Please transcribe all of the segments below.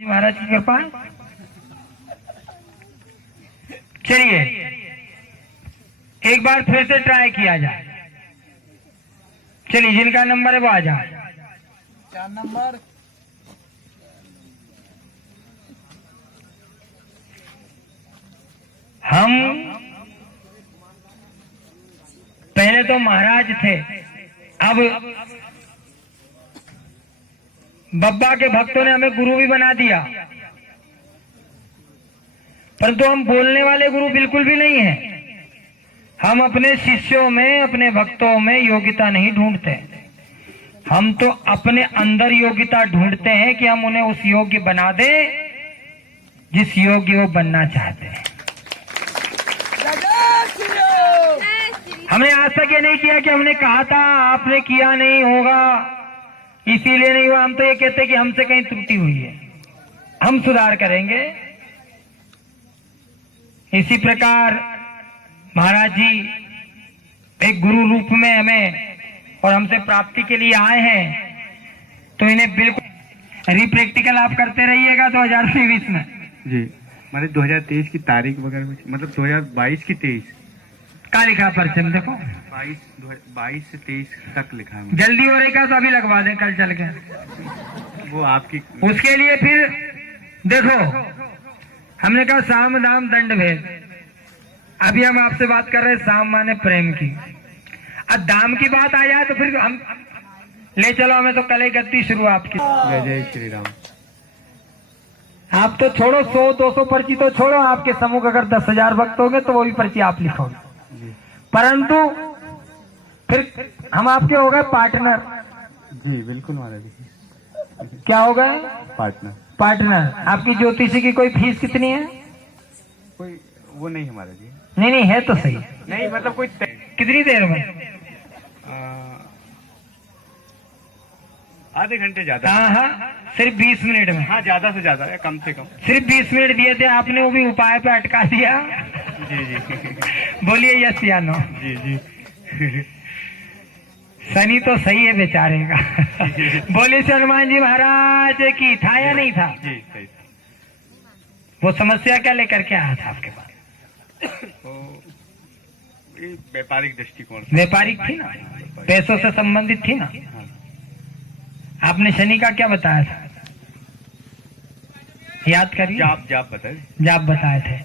महाराज की कृपा। चलिए एक बार फिर से ट्राई किया जाए। चलिए जिनका नंबर है वो आ जाए। 4 नंबर। हम पहले तो महाराज थे, अब बब्बा के भक्तों ने हमें गुरु भी बना दिया, परंतु हम बोलने वाले गुरु बिल्कुल भी नहीं है। हम अपने शिष्यों में, अपने भक्तों में योग्यता नहीं ढूंढते, हम तो अपने अंदर योग्यता ढूंढते हैं कि हम उन्हें उस योग्य बना दें जिस योग्य वो बनना चाहते हैं। हमने आज तक ये नहीं किया कि हमने कहा था आपने किया नहीं होगा इसीलिए नहीं हुआ। हम तो ये कहते कि हमसे कहीं त्रुटि हुई है, हम सुधार करेंगे। इसी प्रकार महाराज जी एक गुरु रूप में हमें और हमसे प्राप्ति के लिए आए हैं, तो इन्हें बिल्कुल रिप्रैक्टिकल आप करते रहिएगा 2023 में। जी हमारे 2023 की तारीख वगैरह कुछ, मतलब 2022 की 23 का लिखा परिचय में देखो, 22 से 23 तक लिखा है। जल्दी हो रही का तो अभी लगवा दें कल चल के। वो आपकी उसके लिए फिर देखो हमने कहा साम दाम दंड भेद। अभी हम आपसे बात कर रहे हैं साम माने प्रेम की, अब दाम की बात आ जाए तो फिर हम ले चलो हमें तो कल ही गद्दी शुरू आपकी। जय जय श्री राम। आप तो छोड़ो 100-200 पर्ची तो छोड़ो, आपके समूह अगर 10,000 भक्त होंगे तो वो भी पर्ची आप लिखोगे, परंतु फिर हम आपके हो गए पार्टनर। जी बिल्कुल महाराज जी। क्या हो गए? पार्टनर। आपकी ज्योतिषी की कोई फीस कितनी है? कोई वो नहीं हमारा जी। नहीं नहीं है तो सही। नहीं मतलब कोई कितनी देर में? आधे घंटे ज्यादा। हाँ सिर्फ 20 मिनट में। हाँ ज्यादा से ज्यादा, कम से कम सिर्फ 20 मिनट दिए थे आपने, वो भी उपाय पे अटका दिया। जी जी। बोलिए यस या नो। जी जी। शनि तो सही है बेचारे का। बोलिए हनुमान जी महाराज की। था या नहीं था? जी सही। वो समस्या क्या लेकर के आया था आपके पास? व्यापारिक दृष्टिकोण। व्यापारिक थी ना, पैसों से संबंधित थी ना। आपने शनि का क्या बताया था? याद करिए। जाप बताए। जाप बताए थे।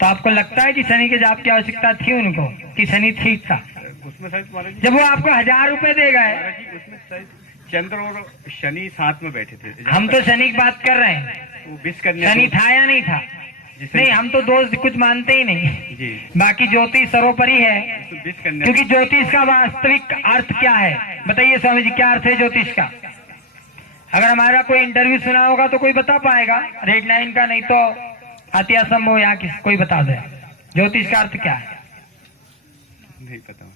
तो आपको लगता है कि शनि के जाप की आवश्यकता थी उनको, कि शनि ठीक था? उसमें शायद जब वो आपको 1000 रुपए दे गए, उसमें शायद चंद्र और शनि साथ में बैठे थे। हम तो शनि की बात कर रहे हैं। वो विष कन्या शनि था या नहीं था? नहीं, हम तो दोस्त कुछ मानते ही नहीं जी। बाकी ज्योतिष सर्वोपरि है, विष कन्या। क्योंकि ज्योतिष का वास्तविक अर्थ क्या है बताइए स्वामी जी, क्या अर्थ है ज्योतिष का? अगर हमारा कोई इंटरव्यू सुना होगा तो कोई बता पाएगा, रेड लाइन का, नहीं तो अति असंभव यहाँ कोई बता दे। ज्योतिष का अर्थ क्या है? नहीं पता।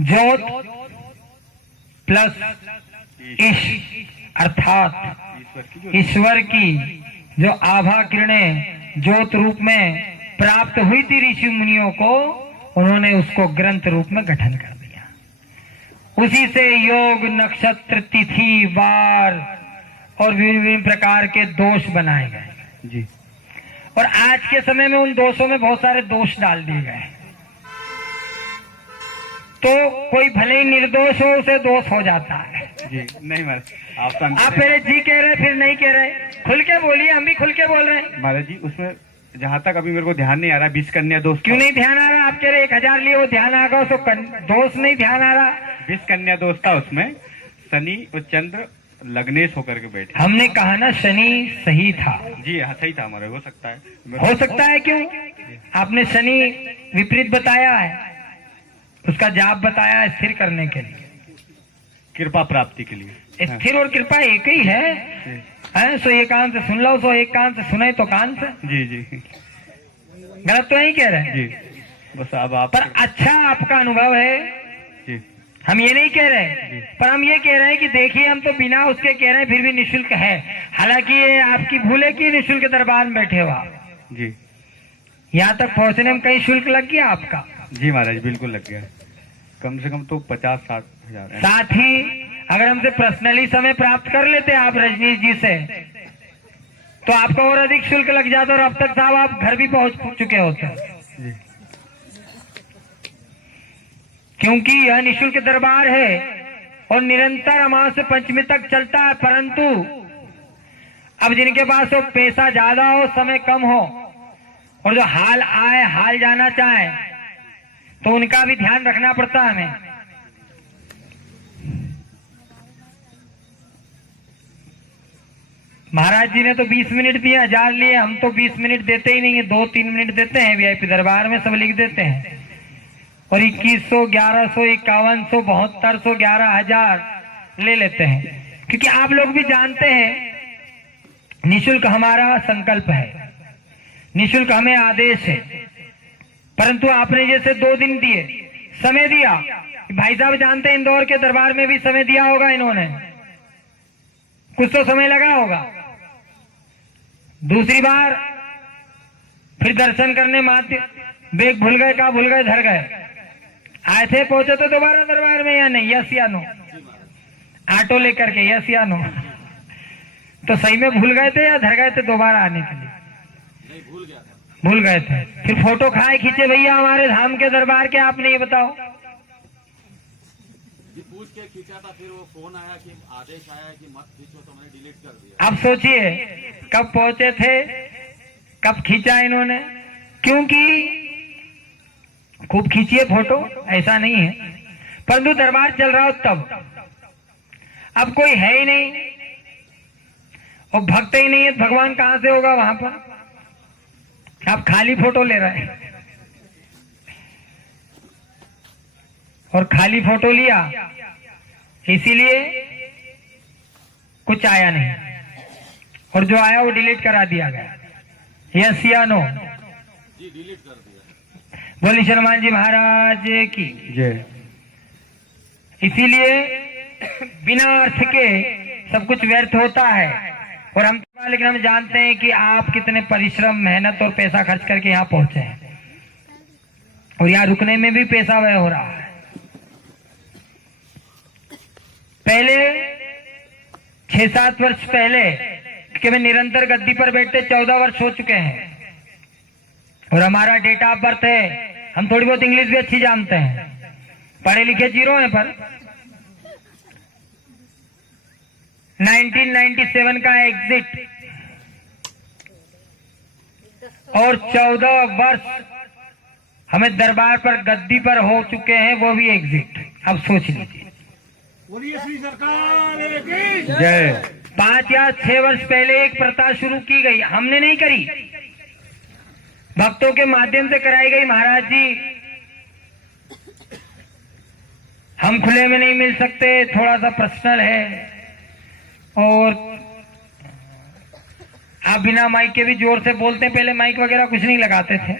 ज्योत प्लस ईश अर्थात ईश्वर की जो आभा किरणें ज्योत रूप में प्राप्त हुई थी ऋषि मुनियों को, उन्होंने उसको ग्रंथ रूप में गठन कर दिया। उसी से योग, नक्षत्र, तिथि, वार और विभिन्न प्रकार के दोष बनाए गए जी। और आज के समय में उन दोषों में बहुत सारे दोष डाल दिए गए। तो कोई भले ही निर्दोष हो उसे दोष हो जाता है। जी नहीं महाराज, आप पहले जी कह रहे फिर नहीं कह रहे, खुल के बोलिए, हम भी खुल के बोल रहे हैं। महाराज जी उसमें जहाँ तक अभी मेरे को ध्यान नहीं आ रहा, विष कन्या दोष। क्यों नहीं ध्यान आ रहा? आप कह रहे 1000 लिए वो ध्यान आ गया, उसको दोष नहीं ध्यान आ रहा। विष कन्या दोष था, उसमें शनि और चंद्र लग्नेश होकर के बैठे। हमने कहा ना शनि सही था। जी हाँ सही था हमारे। हो सकता है, हो सकता है क्यों? आपने शनि विपरीत बताया है, उसका जाप बताया है स्थिर करने के लिए, कृपा प्राप्ति के लिए। स्थिर और कृपा एक ही है। सो एक कान से सुन लो, सो एक कान से सुने तो कान से। जी जी। गलत तो नहीं कह रहे जी बस अब आप। पर अच्छा आपका अनुभव है जी। हम ये नहीं कह रहे, पर हम ये कह रहे हैं कि देखिए हम तो बिना उसके कह रहे हैं फिर भी निःशुल्क है। हालांकि ये आपकी भूल है कि निःशुल्क दरबार में बैठे हो आप। जी यहाँ तक पहुँचने में कहीं शुल्क लग गया आपका? जी महाराज बिल्कुल लग गया, कम से कम तो 50-60 हजार। साथ ही अगर हमसे पर्सनली समय प्राप्त कर लेते आप रजनीश जी से, तो आपका और अधिक शुल्क लग जाता और अब तक साहब आप घर भी पहुंच चुके होते, क्योंकि यह निःशुल्क दरबार है और निरंतर अमावस से पंचमी तक चलता है। परंतु अब जिनके पास वो पैसा ज्यादा हो, समय कम हो और जो हाल आए हाल जाना चाहे, तो उनका भी ध्यान रखना पड़ता है हमें। महाराज जी ने तो 20 मिनट दिए, 1000 लिए, हम तो 20 मिनट देते ही नहीं है, 2-3 मिनट देते हैं। वीआईपी दरबार में सब लिख देते हैं और 2100, 1100, 5100, 7200, 11000 ले लेते हैं, क्योंकि आप लोग भी जानते हैं निःशुल्क हमारा संकल्प है, निःशुल्क हमें आदेश है। परंतु आपने जैसे 2 दिन दिए, समय दिया, भाई साहब जानते हैं इंदौर के दरबार में भी समय दिया होगा इन्होंने, कुछ तो समय लगा होगा। दूसरी बार फिर दर्शन करने मात्र बैग भूल गए, कहा भूल गए, धर गए, आए थे, पहुंचे तो दोबारा दरबार में या नहीं, यस या नो, ऑटो लेकर के, यस या नो, तो सही में भूल गए थे या धर गए थे दोबारा आने के लिए? नहीं, भूल गया था। भूल गए थे। फिर फोटो खाए खींचे भैया हमारे धाम के दरबार के, आपने ये बताओ। जी पूछ के खींचा था, फिर वो फोन आया कि आदेश आया कि मत खींचो, तो मैंने डिलीट कर दिया। अब सोचिए कब पहुंचे थे, कब खींचा इन्होंने, क्योंकि खूब खींचिए फोटो, ऐसा नहीं है, परंतु दरबार चल रहा हो तब। अब कोई है ही नहीं और भक्त ही नहीं है, भगवान कहां से होगा वहां पर? आप खाली फोटो ले रहे हैं और खाली फोटो लिया, इसीलिए कुछ आया नहीं और जो आया वो डिलीट करा दिया गया। यस या नो? जी डिलीट कर दिया। बोली हनुमान जी महाराज की जय। इसीलिए बिना अर्थ के सब कुछ व्यर्थ होता है। और हम लेकिन हम जानते हैं कि आप कितने परिश्रम, मेहनत और पैसा खर्च करके यहाँ पहुंचे हैं और यहाँ रुकने में भी पैसा व्यय हो रहा है। पहले 6-7 वर्ष पहले कि मैं निरंतर गद्दी पर बैठते 14 वर्ष हो चुके हैं और हमारा डेट ऑफ बर्थ है, हम थोड़ी बहुत इंग्लिश भी अच्छी जानते हैं, पढ़े लिखे जीरो हैं, पर 1997 का एग्जिट और 14 वर्ष हमें दरबार पर गद्दी पर हो चुके हैं, वो भी एग्जिट। अब सोच लीजिए। बोलिए श्री सरकार की जय। 5 या 6 वर्ष पहले एक प्रथा शुरू की गई, हमने नहीं करी, भक्तों के माध्यम से कराई गई। महाराज जी हम खुले में नहीं मिल सकते, थोड़ा सा पर्सनल है, और आप बिना माइक के भी जोर से बोलते हैं। पहले माइक वगैरह कुछ नहीं लगाते थे,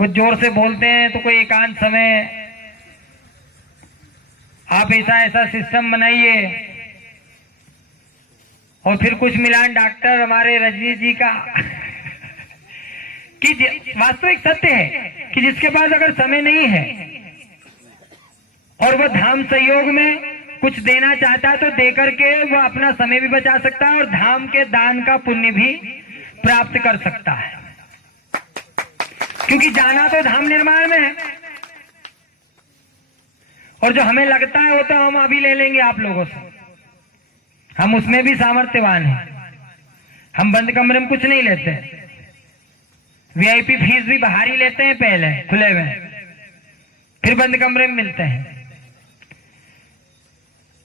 वो जोर से बोलते हैं, तो कोई एकांत समय आप ऐसा सिस्टम बनाइए। और फिर कुछ मिलान डॉक्टर हमारे रजनी जी का कि वास्तविक सत्य है कि जिसके पास अगर समय नहीं है और वह धाम सहयोग में कुछ देना चाहता है, तो देकर के वह अपना समय भी बचा सकता है और धाम के दान का पुण्य भी प्राप्त कर सकता है, क्योंकि जाना तो धाम निर्माण में है। और जो हमें लगता है वो तो हम अभी ले लेंगे आप लोगों से, हम उसमें भी सामर्थ्यवान हैं। हम बंद कमरे में कुछ नहीं लेते, वीआईपी फीस भी बाहर ही लेते हैं, पहले खुले में, फिर बंद कमरे में मिलते हैं।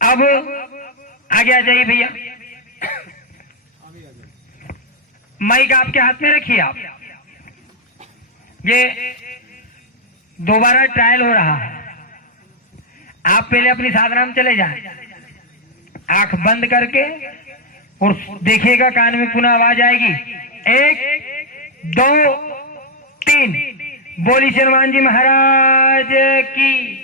अब आगे आ जाइए भैया, माइक आपके हाथ में रखिए। आप ये दोबारा ट्रायल हो रहा है, आप पहले अपनी साधना में चले जाएं, आंख बंद करके, और देखिएगा कान में पुनः आवाज आएगी, 1 2 3। बोली हनुमान जी महाराज की।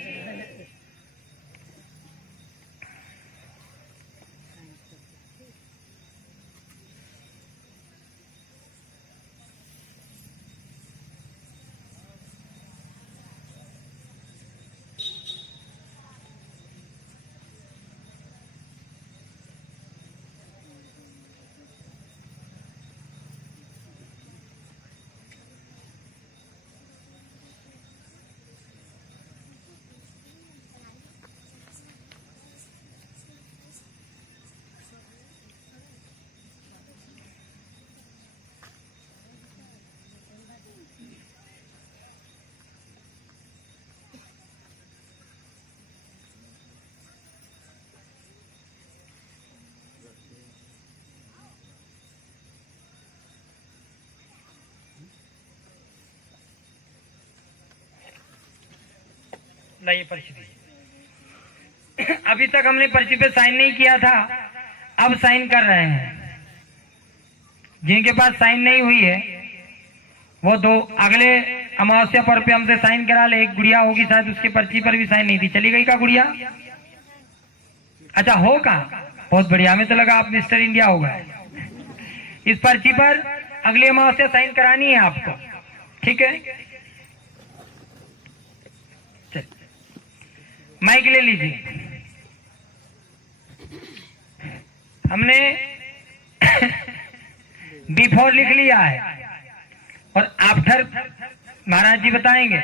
लाइए पर्ची दीजिए। अभी तक हमने पर्ची पे साइन नहीं किया था, अब साइन कर रहे हैं। जिनके पास साइन नहीं हुई है वो दो अगले अमावस्या पर पे हमसे साइन करा ले। एक गुड़िया होगी शायद, उसकी पर्ची पर भी साइन नहीं थी, चली गई का गुड़िया? अच्छा हो का, बहुत बढ़िया, हमें तो लगा आप मिस्टर इंडिया हो गए। इस पर्ची पर अगली अमावस्या साइन करानी है आपको, ठीक है? चल माइक ले लीजिए। हमने बिफोर लिख लिया है और आफ्टर महाराज जी बताएंगे।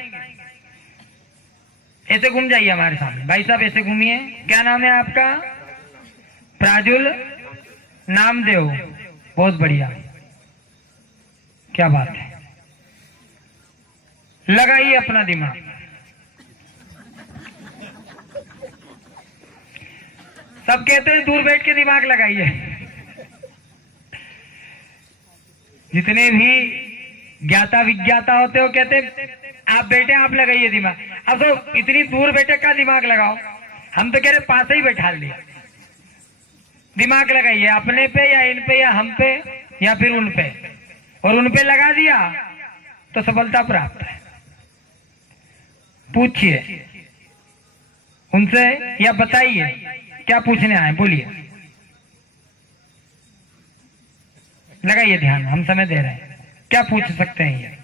ऐसे घूम जाइए हमारे सामने, भाई साहब ऐसे घूमिए। क्या नाम है आपका? प्राजुल नामदेव, बहुत बढ़िया, क्या बात है। लगाइए अपना दिमाग। सब कहते हैं दूर बैठ के दिमाग लगाइए। जितने भी ज्ञाता विज्ञाता होते हो कहते आप बेटे आप लगाइए दिमाग। अब तो इतनी दूर बैठे का दिमाग लगाओ, हम तो कह रहे पास ही बैठा लिया। दिमाग लगाइए अपने पे या इन पे या हम पे या फिर उन पे, और उन पे लगा दिया तो सफलता प्राप्त है। पूछिए उनसे या बताइए क्या पूछने आए, बोलिए। लगाइए ध्यान, हम समय दे रहे हैं, क्या पूछ सकते हैं ये?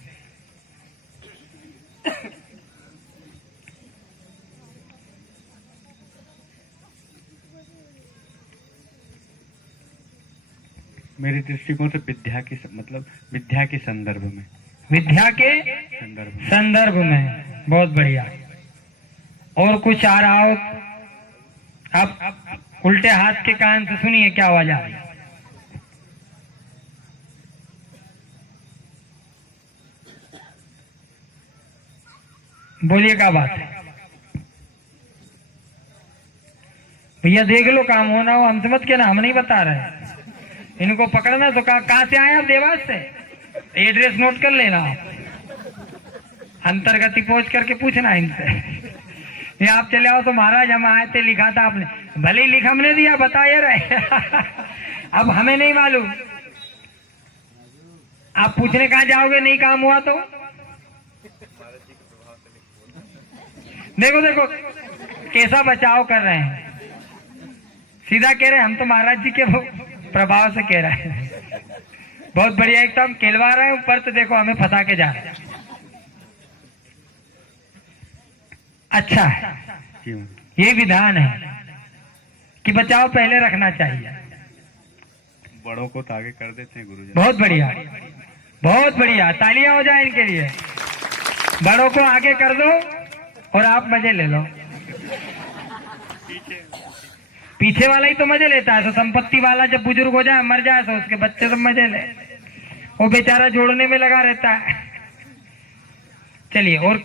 मेरे दृष्टिकोण से विद्या के मतलब विद्या के संदर्भ में, विद्या के संदर्भ में। संदर्भ में, बहुत बढ़िया। और कुछ आ रहा हो? आप उल्टे हाथ के कान से सुनिए क्या आवाज आ रही है। बोलिए क्या बात है भैया? देख लो काम होना हो, हमसे मत कहना, हम नहीं बता रहे। इनको पकड़ना तो कहाँ से आए आप? देवास से। एड्रेस नोट कर लेना आप, अंतर्गति पहुंच करके पूछना इनसे। ये आप चले आओ तो महाराज हम आए थे, लिखा था आपने, भले ही लिखा हमने दिया, बता ये रहे। अब हमें नहीं मालूम, आप पूछने कहाँ जाओगे? नहीं काम हुआ तो देखो देखो कैसा बचाव कर रहे हैं। सीधा कह रहे हैं हम तो महाराज जी के प्रभाव से कह रहे हैं। बहुत बढ़िया, एक तो हम कहलवा रहे हैं, ऊपर तो देखो हमें फंसा के जा रहे हैं। अच्छा है, ये विधान है कि बचाव पहले रखना चाहिए। बड़ों को तो आगे कर देते हैं गुरुजी। बहुत बढ़िया, बहुत बढ़िया, तालियां हो जाए इनके लिए। बड़ों को आगे कर दो और आप मजे ले लो। पीछे वाला ही तो मजे लेता है। तो संपत्ति वाला जब बुजुर्ग हो जाए, मर जाए, तो उसके बच्चे सब मजे ले, वो बेचारा जोड़ने में लगा रहता है। चलिए, और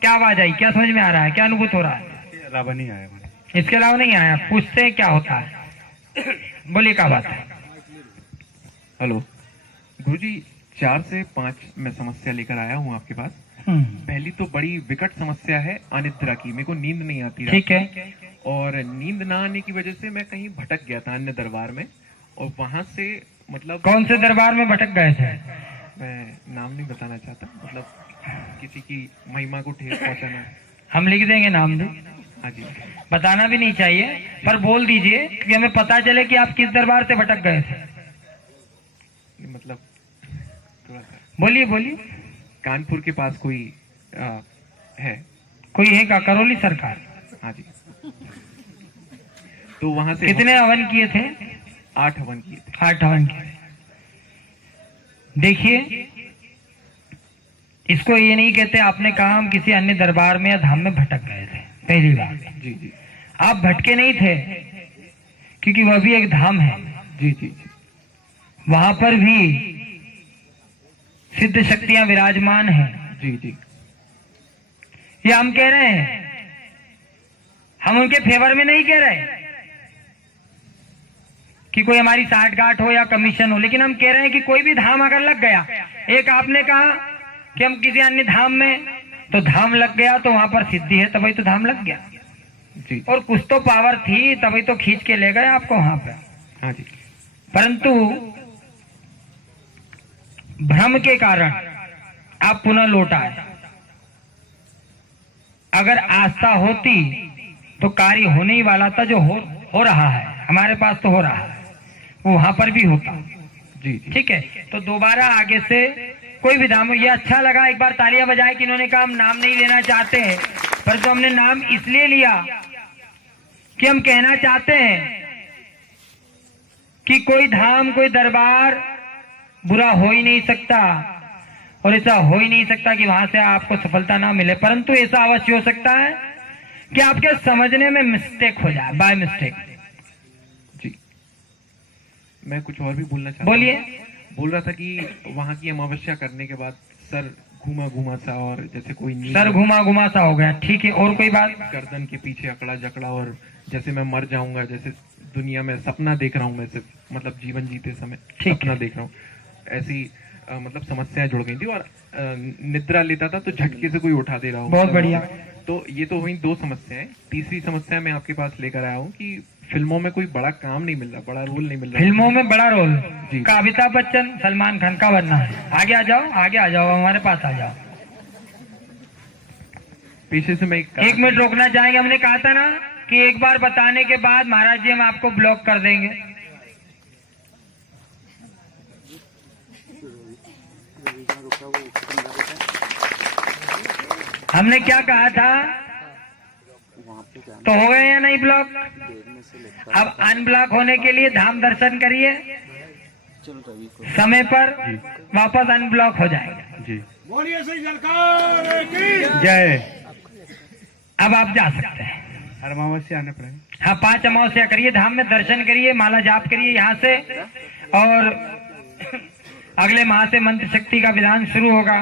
क्या आवाज आई? क्या समझ में आ रहा है? क्या अनुभूत हो रहा है? इसके अलावा नहीं आया मैंने। इसके अलावा नहीं आया? पूछते हैं क्या होता है, बोलिए क्या बात है। हेलो गुरुजी, 4 से 5 मैं समस्या लेकर आया हूँ आपके पास। पहली तो बड़ी विकट समस्या है अनिद्रा की। मेरे को नींद नहीं आती ठीक है। और नींद ना आने की वजह से मैं कहीं भटक गया था अन्य दरबार में, और वहां से मतलब कौन से दरबार में भटक गए थे? मैं नाम नहीं बताना चाहता, मतलब किसी की महिमा को ठेस पहुंचाना। हम लिख देंगे नाम भी, हाँ जी। बताना भी नहीं चाहिए, पर बोल दीजिए कि हमें पता चले कि आप किस दरबार से भटक गए थे। मतलब थोड़ा सा बोलिए बोलिए। कानपुर के पास कोई है? कोई है का? करौली सरकार। हाँ जी। तो वहां से कितने हवन किए थे? 8 हवन किए थे। 8 हवन किए। देखिए, इसको ये नहीं कहते आपने कहा हम किसी अन्य दरबार में या धाम में भटक गए थे। पहली बात, जी जी आप भटके नहीं थे, क्योंकि वह भी एक धाम है। जी जी जी। वहां पर भी सिद्ध शक्तियां विराजमान हैं। जी जी। ये हम कह रहे हैं, हम उनके फेवर में नहीं कह रहे कि कोई हमारी साठगांठ हो या कमीशन हो, लेकिन हम कह रहे हैं कि कोई भी धाम अगर लग गया, एक आपने कहा कि हम किसी अन्य धाम में तो धाम लग गया तो वहां पर सिद्धि है, तभी तो धाम लग गया। जी और कुछ तो पावर थी तभी तो खींच के ले गए आपको वहां पे। हाँ जी परंतु भ्रम के कारण आप पुनः लौट आए। अगर आस्था होती तो कार्य होने ही वाला था, जो हो रहा है हमारे पास तो हो रहा है, वो वहां पर भी होता। जी जी ठीक है, तो दोबारा आगे से कोई भी धाम, ये अच्छा लगा, एक बार तालियां बजाए कि इन्होंने कहा हम नाम नहीं लेना चाहते हैं, पर तो हमने नाम इसलिए लिया कि हम कहना चाहते हैं कि कोई धाम कोई दरबार बुरा हो ही नहीं सकता, और ऐसा हो ही नहीं सकता कि वहां से आपको सफलता ना मिले, परंतु ऐसा अवश्य हो सकता है कि आपके समझने में मिस्टेक हो जाए, बाय मिस्टेक। जी मैं कुछ और भी बोलना चाहता हूँ। बोलिए। बोल रहा था कि वहाँ की अमावस्या करने के बाद सर घुमा घुमा सा, और जैसे कोई नींद, सर घुमा घुमा सा हो गया। ठीक है, और कोई बात? गर्दन के पीछे अकड़ा जकड़ा, और जैसे मैं मर जाऊंगा, जैसे दुनिया में सपना देख रहा हूँ मैं, सिर्फ मतलब जीवन जीते समय ठीक सपना देख रहा हूँ, ऐसी मतलब समस्याएं जुड़ गई थी। और निद्रा लेता था तो झटके से कोई उठा दे रहा हूँ। बहुत बढ़िया। तो ये तो हुई 2 समस्याएं। तीसरी समस्या मैं आपके पास लेकर आया हूँ कि फिल्मों में कोई बड़ा काम नहीं मिल रहा, बड़ा रोल नहीं मिल रहा। फिल्मों में बड़ा रोल जी। का अमिताभ बच्चन सलमान खान का बनना है। आगे आ जाओ, आगे आ जाओ, हमारे पास आ जाओ। पीछे से मैं एक मिनट रोकना चाहेंगे। हमने कहा था ना कि एक बार बताने के बाद महाराज जी हम आपको ब्लॉक कर देंगे। हमने क्या कहा था, तो हो गए या नहीं ब्लॉक? अब अनब्लॉक होने के लिए धाम दर्शन करिए, समय पर वापस अनब्लॉक हो जाएगा। जी बोलिए श्री सरकार की जय। अब आप जा सकते हैं। हर अमावस्या आने पड़ेगा। हाँ, 5 अमावस्या करिए, धाम में दर्शन करिए, माला जाप करिए यहाँ से, और अगले माह से मंत्र शक्ति का विधान शुरू होगा,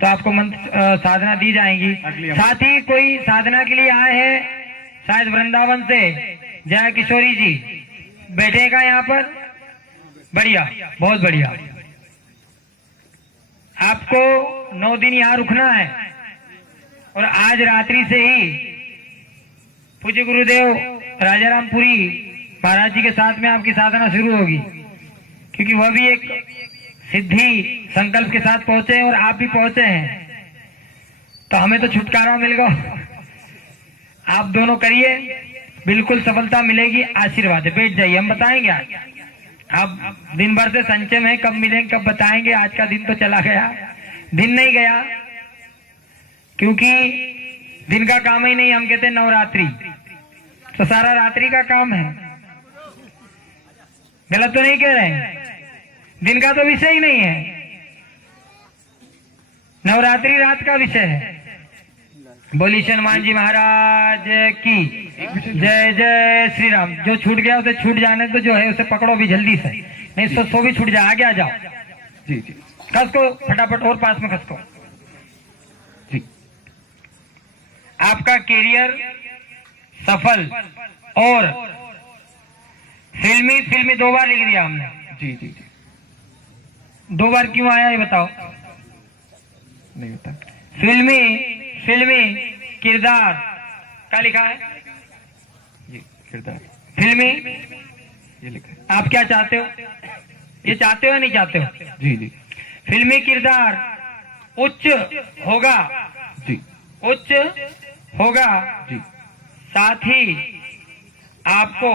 तो आपको मंत्र साधना दी जाएंगी। साथ ही कोई साधना के लिए आए हैं शायद वृंदावन से, जय किशोरी जी बैठेगा यहाँ पर। बढ़िया, बहुत बढ़िया। आपको 9 दिन यहाँ रुकना है, और आज रात्रि से ही पूज्य गुरुदेव राजारामपुरी महाराज जी के साथ में आपकी साधना शुरू होगी, क्योंकि वह भी एक सिद्धि संकल्प के साथ पहुंचे हैं और आप भी पहुंचे हैं, तो हमें तो छुटकारा मिल गया। आप दोनों करिए, बिल्कुल सफलता मिलेगी, आशीर्वाद है। बैठ जाइए, हम बताएंगे आज। आप दिन भर से संचय में, कब मिलेंगे कब बताएंगे। आज का दिन तो चला गया, दिन नहीं गया, क्योंकि दिन का काम ही नहीं। हम कहते हैं नवरात्रि, तो सारा रात्रि का काम है। गलत तो नहीं कह रहे हैं? दिन का तो विषय ही नहीं है, नवरात्रि रात का विषय है। बोली हनुमान जी महाराज की जय। जय श्री राम। जो छूट गया उसे छूट जाने तो, जो है उसे पकड़ो भी जल्दी से, नहीं तो सो भी छूट जाए। आगे आ जाओ। जी जी खस को फटाफट, और पास में खस को। जी आपका कैरियर सफल, और फिल्मी 2 बार लिख दिया हमने। जी जी जी 2 बार क्यों आया ये बताओ? नहीं होता। फिल्मी किरदार क्या लिखा है? ये किरदार, फिल्मी। ये लिखा है। आप क्या चाहते हो? ये चाहते हो या नहीं चाहते हो? जी जी फिल्मी किरदार उच्च होगा, जी उच्च होगा, जी साथ ही आपको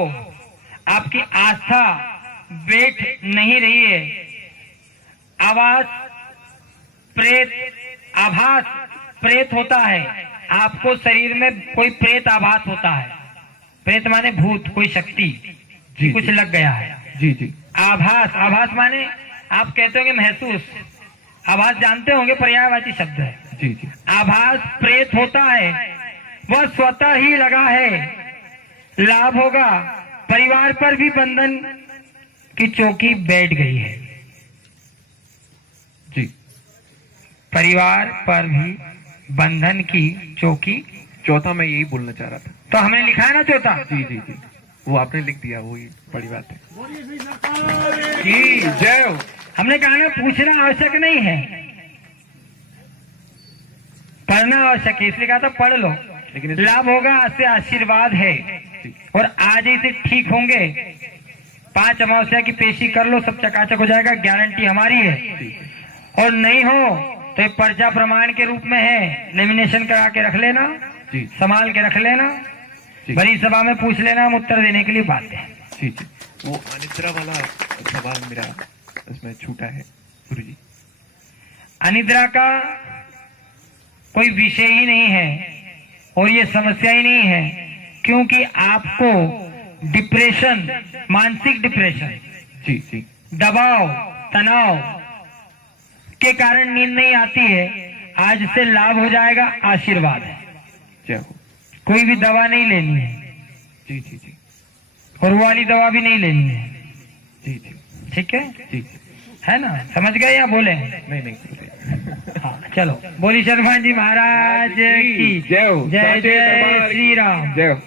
आपकी आस्था बैठ नहीं रही है। आभास प्रेत होता है, आपको शरीर में कोई प्रेत आभास होता है। प्रेत माने भूत, कोई शक्ति जी कुछ जी लग गया है। जी जी आभास माने आप कहते होंगे महसूस। आभास जानते होंगे, पर्यायवाची शब्द है। जी जी आभास प्रेत होता है, वह स्वतः ही लगा है। लाभ होगा, परिवार पर भी बंधन की चौकी बैठ गई है। जी परिवार पर भी बंधन की चौकी। चौथा मैं यही बोलना चाह रहा था। तो हमने लिखा है ना चौथा। जी जी जी वो आपने लिख दिया, वही बड़ी बात है। बोलिए श्री सरकार जी जय हो। हमने कहा ना, पूछना आवश्यक नहीं है, पढ़ना आवश्यक है, इसलिए कहा था पढ़ लो। लेकिन लाभ होगा, आज से आशीर्वाद है और आज ही से ठीक होंगे। 5 अमावस्या की पेशी कर लो, सब चकाचक हो जाएगा, गारंटी हमारी है। और नहीं हो तो एक पर्चा प्रमाण के रूप में है, लेमिनेशन करा के रख लेना, जी संभाल के रख लेना, जी बड़ी सभा में पूछ लेना, हम उत्तर देने के लिए बात है। जी जी। वो अनिद्रा वाला सवाल मेरा इसमें छूटा है गुरुजी। अनिद्रा का कोई विषय ही नहीं है और ये समस्या ही नहीं है, क्योंकि आपको डिप्रेशन, मानसिक डिप्रेशन, जी जी दबाव, तनाव के कारण नींद नहीं आती है। आज से लाभ हो जाएगा, आशीर्वाद है। जय हो। कोई भी दवा नहीं लेनी है जी जी जी और वो वाली दवा भी नहीं लेनी है, जी जी ठीक है? जी। है ना, समझ गए या बोले? नहीं नहीं गुरुदेव। हाँ चलो, बोली हनुमान जी महाराज की जय हो। जय साचे जय दरबार की श्री राम। जय हो।